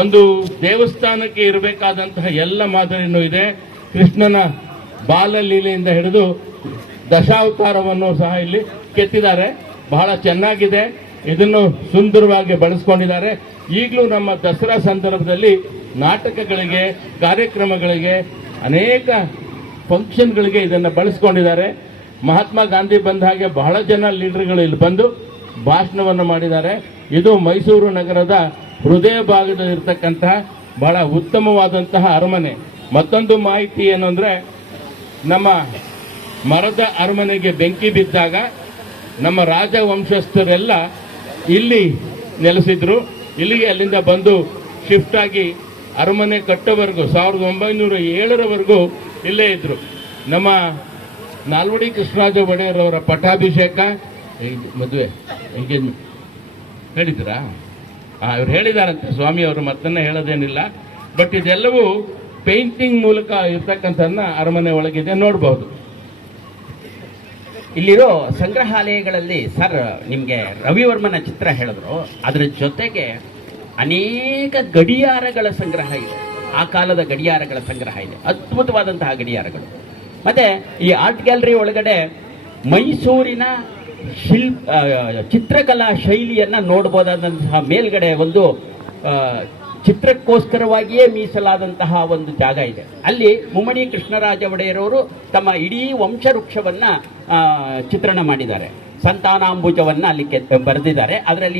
ಒಂದು ದೇವಸ್ಥಾನಕ್ಕೆ ಇರಬೇಕಾದಂತಹ ಎಲ್ಲ ಮಾದರಿನೂ ಇದೆ. ಕೃಷ್ಣನ ಬಾಲಲೀಲೆಯಿಂದ ಹಿಡಿದು ದಶಾವತಾರವನ್ನು ಸಹ ಇಲ್ಲಿ ಕೆತ್ತಿದ್ದಾರೆ. ಬಹಳ ಚೆನ್ನಾಗಿದೆ. ಇದನ್ನು ಸುಂದರವಾಗಿ ಬಳಸ್ಕೊಂಡಿದ್ದಾರೆ. ಈಗಲೂ ನಮ್ಮ ದಸರಾ ಸಂದರ್ಭದಲ್ಲಿ ನಾಟಕಗಳಿಗೆ, ಕಾರ್ಯಕ್ರಮಗಳಿಗೆ, ಅನೇಕ ಫಂಕ್ಷನ್ಗಳಿಗೆ ಇದನ್ನು ಬಳಸ್ಕೊಂಡಿದ್ದಾರೆ. ಮಹಾತ್ಮ ಗಾಂಧಿ ಬಂದ ಹಾಗೆ ಬಹಳ ಜನ ಲೀಡರ್ಗಳು ಇಲ್ಲಿ ಬಂದು ಭಾಷಣವನ್ನು ಮಾಡಿದ್ದಾರೆ. ಇದು ಮೈಸೂರು ನಗರದ ಹೃದಯ ಭಾಗದಲ್ಲಿರ್ತಕ್ಕಂತಹ ಬಹಳ ಉತ್ತಮವಾದಂತಹ ಅರಮನೆ. ಮತ್ತೊಂದು ಮಾಹಿತಿ ಏನು ಅಂದರೆ, ನಮ್ಮ ಮರದ ಅರಮನೆಗೆ ಬೆಂಕಿ ಬಿದ್ದಾಗ ನಮ್ಮ ರಾಜವಂಶಸ್ಥರೆಲ್ಲ ಇಲ್ಲಿ ನೆಲೆಸಿದ್ರು. ಇಲ್ಲಿಗೆ ಅಲ್ಲಿಂದ ಬಂದು ಶಿಫ್ಟ್ ಆಗಿ ಅರಮನೆ ಕಟ್ಟೋವರೆಗೂ 1907ರವರೆಗೂ ಇಲ್ಲೇ ಇದ್ರು. ನಮ್ಮ ನಾಲ್ವಡಿ ಕೃಷ್ಣರಾಜ ಒಡೆಯರ್ ಅವರ ಪಟ್ಟಾಭಿಷೇಕ, ಮದುವೆ, ಎಂಗೇಜ್ಮೆಂಟ್ ಹೇಳಿದ್ರಾ? ಇವ್ರು ಹೇಳಿದಾರಂತೆ ಸ್ವಾಮಿ ಅವರು, ಮತ್ತನ್ನ ಹೇಳೋದೇನಿಲ್ಲ. ಬಟ್ ಇದೆಲ್ಲವೂ ಪೇಂಟಿಂಗ್ ಮೂಲಕ ಇರ್ತಕ್ಕಂಥ ಅರಮನೆ ಒಳಗಿದೆ, ನೋಡಬಹುದು. ಇಲ್ಲಿರೋ ಸಂಗ್ರಹಾಲಯಗಳಲ್ಲಿ ಸರ್ ನಿಮಗೆ ರವಿವರ್ಮನ ಚಿತ್ರ ಹೇಳಿದ್ರು, ಅದರ ಜೊತೆಗೆ ಅನೇಕ ಗಡಿಯಾರಗಳ ಸಂಗ್ರಹ ಇದೆ. ಆ ಕಾಲದ ಗಡಿಯಾರಗಳ ಸಂಗ್ರಹ ಇದೆ, ಅದ್ಭುತವಾದಂತಹ ಗಡಿಯಾರಗಳು. ಮತ್ತೆ ಈ ಆರ್ಟ್ ಗ್ಯಾಲರಿ ಒಳಗಡೆ ಮೈಸೂರಿನ ಚಿತ್ರಕಲಾ ಶೈಲಿಯನ್ನ ನೋಡಬಹುದಾದಂತಹ ಮೇಲ್ಗಡೆ ಒಂದು ಚಿತ್ರಕ್ಕೋಸ್ಕರವಾಗಿಯೇ ಮೀಸಲಾದಂತಹ ಒಂದು ಜಾಗ ಇದೆ. ಅಲ್ಲಿ ಮುಮ್ಮಡಿ ಕೃಷ್ಣರಾಜ ಒಡೆಯರವರು ತಮ್ಮ ಇಡೀ ವಂಶವೃಕ್ಷವನ್ನ ಚಿತ್ರಣ ಮಾಡಿದ್ದಾರೆ. ಸಂತಾನಾಂಬುಜವನ್ನ ಅಲ್ಲಿ ಬರೆದಿದ್ದಾರೆ. ಅದರಲ್ಲಿ